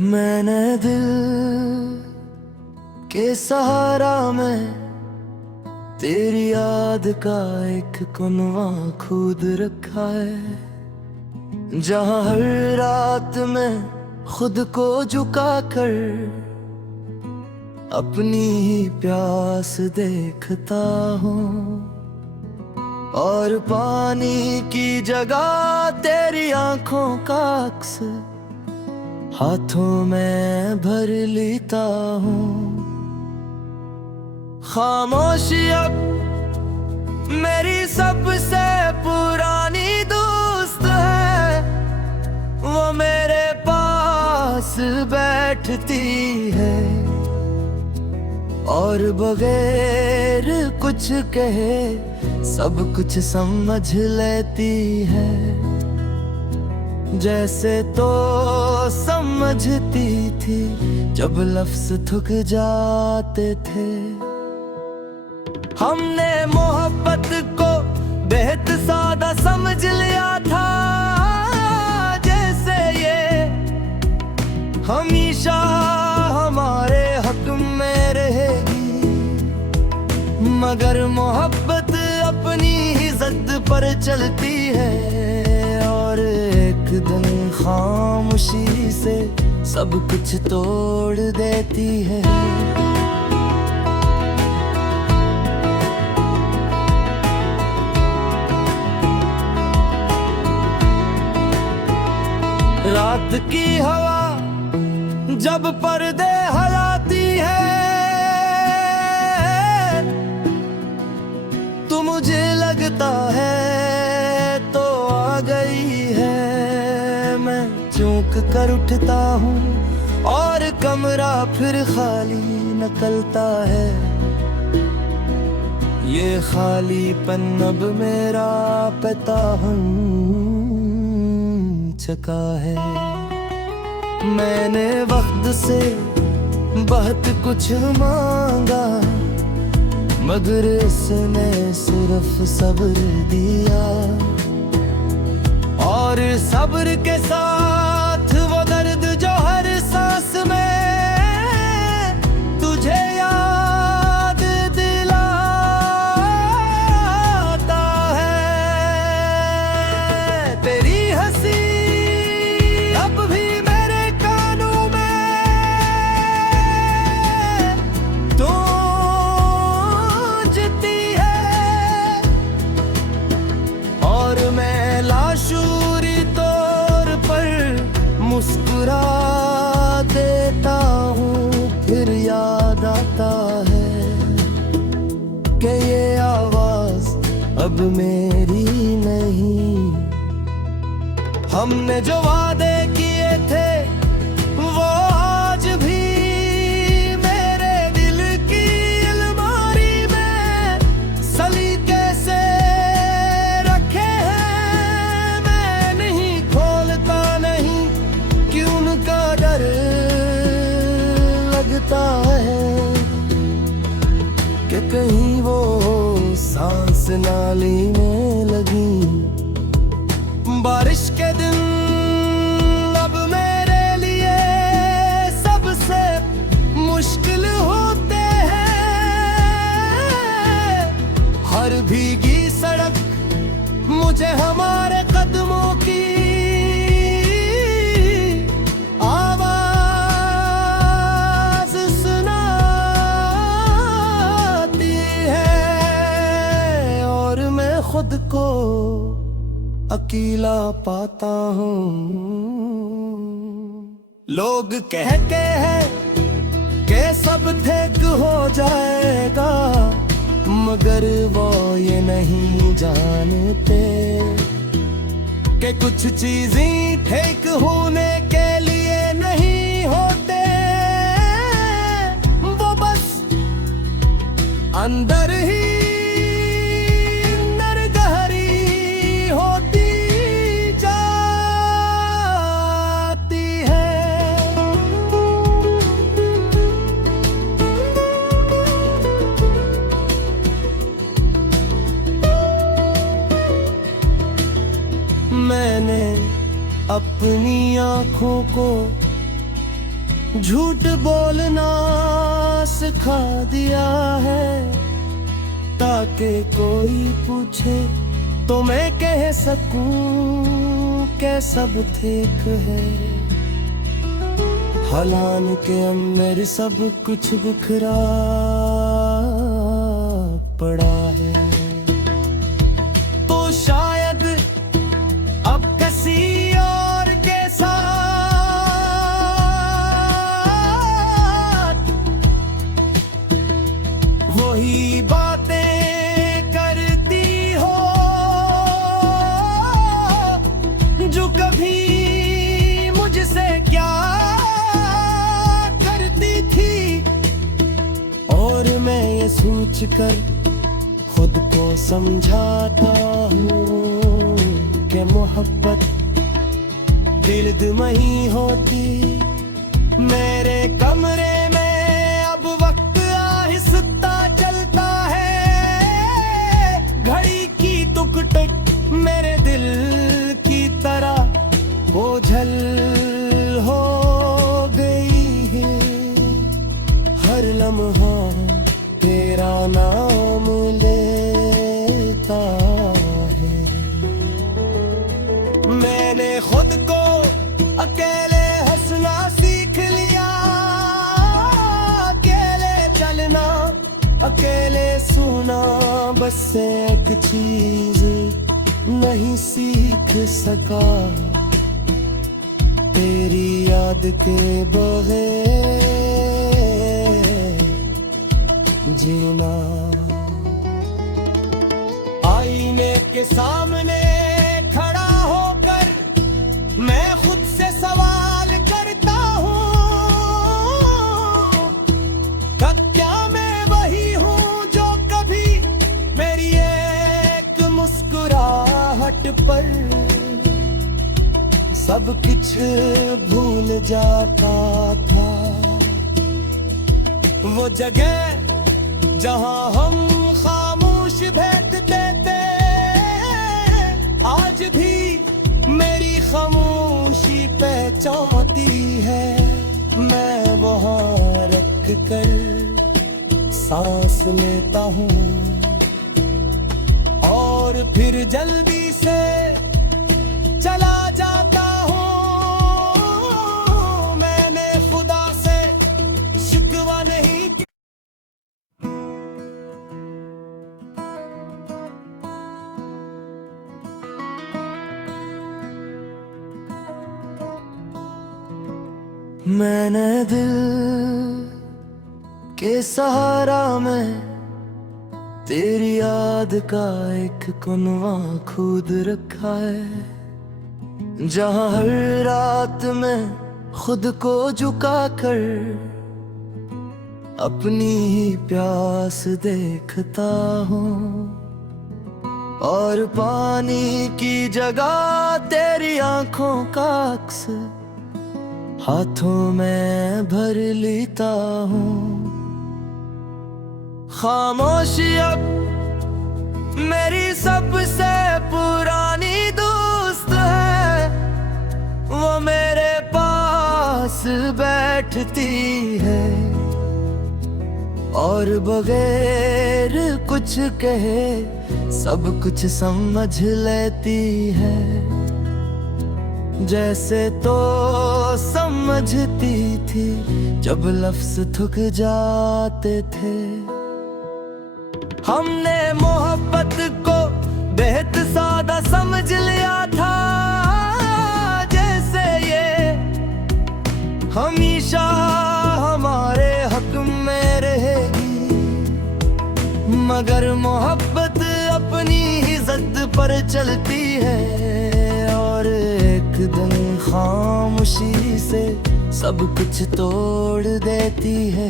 मैंने दिल के सहारा में तेरी याद का एक कुनवा खुद रखा है, जहां हर रात में खुद को झुका कर अपनी ही प्यास देखता हूँ। और पानी की जगह तेरी आंखों का अक्स हाथों में भर लेता हूँ। खामोशी अब मेरी सबसे पुरानी दोस्त है, वो मेरे पास बैठती है और बगैर कुछ कहे सब कुछ समझ लेती है, जैसे तो समझती थी जब लफ्ज थक जाते थे। हमने मोहब्बत को बेहद सादा समझ लिया था, जैसे ये हमेशा हमारे हक में रहेगी, मगर मोहब्बत अपनी ही जिद पर चलती है और एक दिन खामोशी से सब कुछ तोड़ देती है। रात की हवा जब पर्दे हिलाती है तो मुझे लगता है तो आ गई है। मैं चौंक कर उठता हूँ और कमरा फिर खाली निकलता है। ये खालीपन अब मेरा पता चुका है। मैंने वक्त से बहुत कुछ मांगा, मगर इसने सिर्फ सब्र दिया, और सब्र के साथ वो दर्द जो हर सांस में तुझे याद दिलाता है। तेरी हंसी अब भी मेरे कानों में गूंजती है, और मैं लाशूरी तौर पर मुस्कुरा देता हूँ। फिर याद आता है कि ये आवाज अब मेरी नहीं। हमने जो वादे किए थे वो आज भी मेरे दिल की अलमारी में सलीके से रखे हैं। मैं नहीं खोलता, नहीं कि उनका डर लगता है कि कहीं वो सांस नाली में लगी। बारिश के दिन अब मेरे लिए सबसे मुश्किल होते हैं। हर भीगी सड़क मुझे हमारे कदमों की आवाज सुनाती है, और मैं खुद को अकेला पाता हूँ। लोग कहते हैं कि सब ठीक हो जाएगा, मगर वो ये नहीं जानते कि कुछ चीजें ठीक होने के लिए नहीं होते, वो बस अंदर ही मैंने अपनी आँखों को झूठ बोलना सिखा दिया है, ताकि कोई पूछे तो मैं कह सकूं कि सब ठीक है। हालान के अंदर सब कुछ बिखरा पड़ा है। तो शायद अब किसी और के साथ वही बातें करती हो जो कभी मुझसे क्या करती थी। और मैं ये सोच कर खुद को समझाता हूँ कि मोहब्बत दिर्द नहीं होती। मेरे कमरे में अब वक्त आहिस्ता चलता है, घड़ी की टुक-टुक मेरे दिल की तरह बोझल हो गई है। हर लम्हा तेरा नाम लेता है। मैंने खुद को अकेले हंसना सीख लिया, अकेले चलना, अकेले सोना, बस एक चीज नहीं सीख सका, तेरी याद के बगैर जीना। आईने के सामने खड़ा होकर मैं खुद से सवाल करता हूँ, क्या मैं वही हूँ जो कभी मेरी एक मुस्कुराहट पर सब कुछ भूल जाता था। वो जगह जहां हम खामोश बैठते थे, आज भी मेरी खामोशी पहचानती है। मैं वहां रख कर सांस लेता हूँ और फिर जल्दी से चला जाता हूँ। मैंने खुदा से शिकवा नहीं मैंने दिल के सहारा में तेरी याद का एक कुनवा खुद रखा है, जहां हर रात में खुद को झुका कर अपनी ही प्यास देखता हूँ। और पानी की जगह तेरी आंखों का अक्स हाथों में भर लेता हूँ। खामोशी अब मेरी सबसे पुरानी दोस्त है, वो मेरे पास बैठती है और बगैर कुछ कहे सब कुछ समझ लेती है। जैसे तो समझती थी जब लफ्ज थक जाते थे। हमने मोहब्बत को बेहद सादा समझ लिया था, जैसे ये हमेशा हमारे हक में रहेगी। मगर मोहब्बत अपनी ही जिद पर चलती है और एक दिन खामोशी से सब कुछ तोड़ देती है।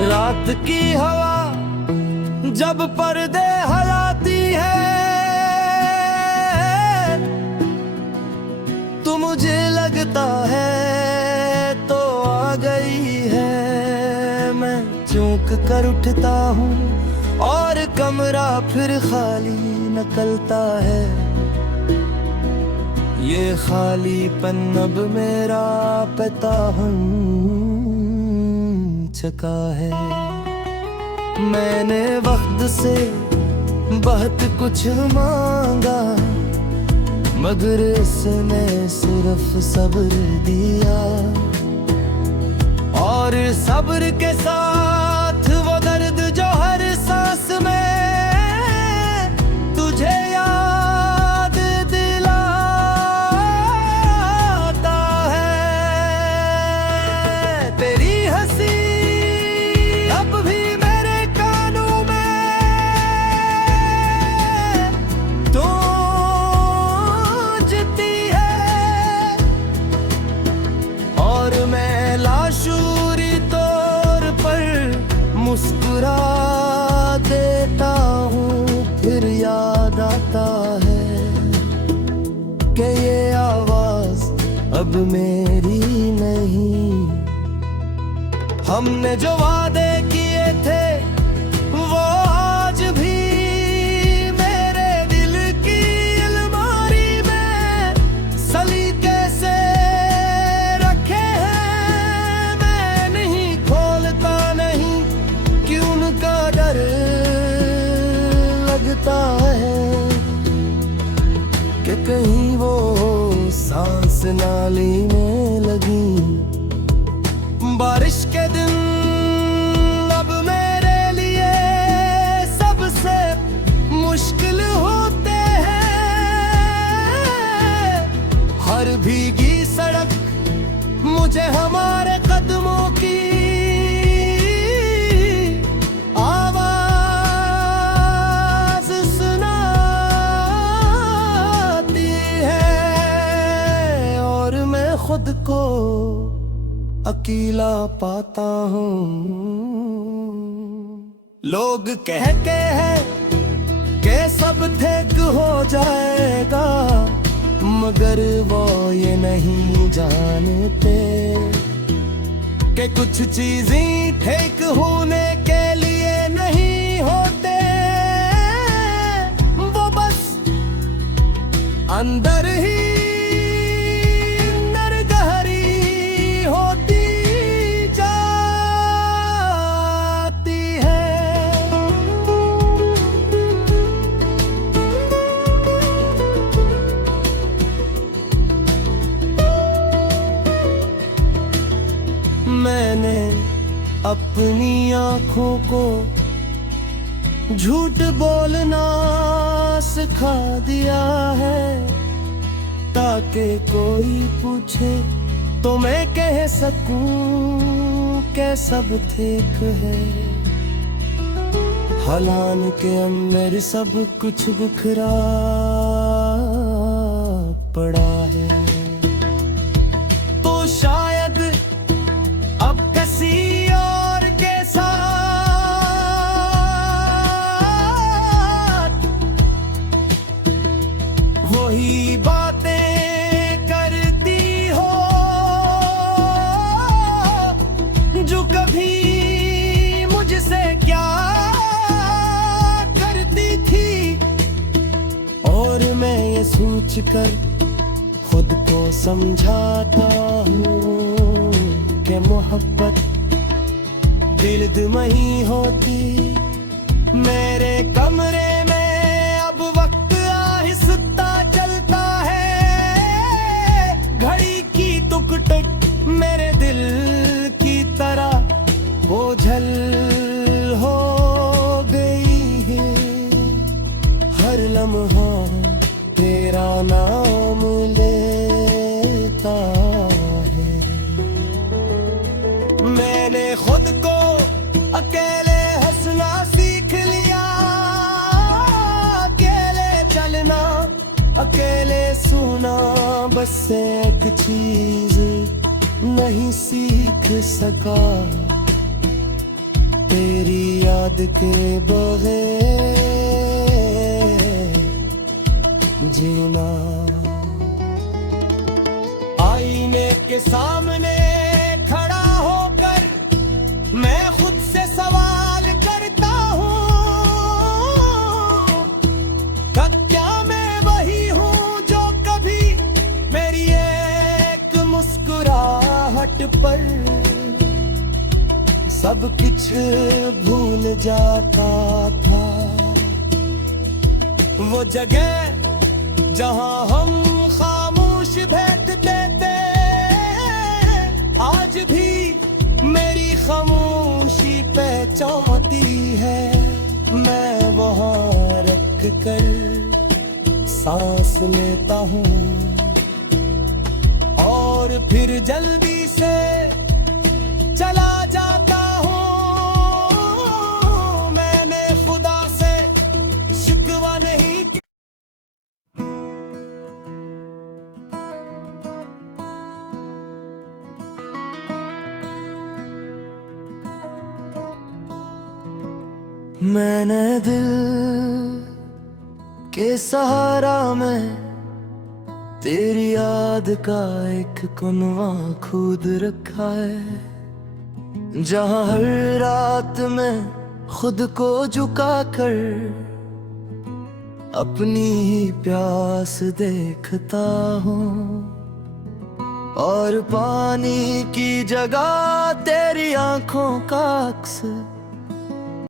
रात की हवा जब पर्दे हिलाती है तो मुझे लगता है तो आ गई है। मैं चौंक कर उठता हूँ और कमरा फिर खाली निकलता है। ये खालीपन अब मेरा पता चुका है। मैंने वक्त से बहुत कुछ मांगा, मगर इसने सिर्फ सब्र दिया। और सब्र के साथ वो दर्द जो हर सांस में तुझे याद दिलाता है। तेरी हंसी अब भी मेरे कानों में गूंजती है। और मैं लाशूरी तौर पर मुस्कुरा देता हूँ, फिर याद आता है कि ये आवाज अब मेरी नहीं। हमने जो वादे किए थे वो आज भी मेरे दिल की अलमारी में सलीके से रखे हैं। मैं नहीं खोलता, नहीं कि उनका डर लगता है कि कहीं वो सांस नाली में लगी। बारिश के दिन अब मेरे लिए सबसे मुश्किल होते हैं। हर भीगी सड़क मुझे हमारे कदमों की आवाज सुनाती है। और मैं खुद को अकेला पाता हूँ। लोग कहते हैं कि सब ठीक हो जाएगा, मगर वो ये नहीं जानते कि कुछ चीजें ठीक होने के लिए नहीं होते। वो बस अंदर ही मैंने अपनी आँखों को झूठ बोलना सिखा दिया है, ताकि कोई पूछे तो मैं कह सकूं कि सब ठीक है। हालांकि अंदर सब कुछ बिखरा पड़ा है। तो शायद अब किसी और के साथ वही बातें करती हो जो कभी मुझसे क्या करती थी। और मैं ये सोच कर खुद को समझाता हूँ कि मोहब्बत दिल में होती। मेरे कमरे में अब वक्त आहिस्ता चलता है। घड़ी की टुक-टुक मेरे दिल की तरह बोझल हो गई है। हर लम्हा तेरा नाम लेता है। मैंने खुद को अकेले हंसना सीख लिया, अकेले चलना, अकेले सोना। बस एक चीज नहीं सीख सका, तेरी याद के बगैर जीना। आईने के सामने खड़ा होकर मैं खुद से सवाल करता हूँ पर सब कुछ भूल जाता था। वो जगह जहां हम खामोश बैठते थे, आज भी मेरी खामोशी पहचानती है। मैं वहां रख कर सांस लेता हूँ और फिर जल्दी से चला जाता हूँ। मैंने खुदा से शिकवा नहीं किया। मैंने दिल के सहारा में तेरी याद का एक कुनवा खुद रखा है, जहां हर रात में खुद को झुका कर अपनी ही प्यास देखता हूँ। और पानी की जगह तेरी आंखों का अक्स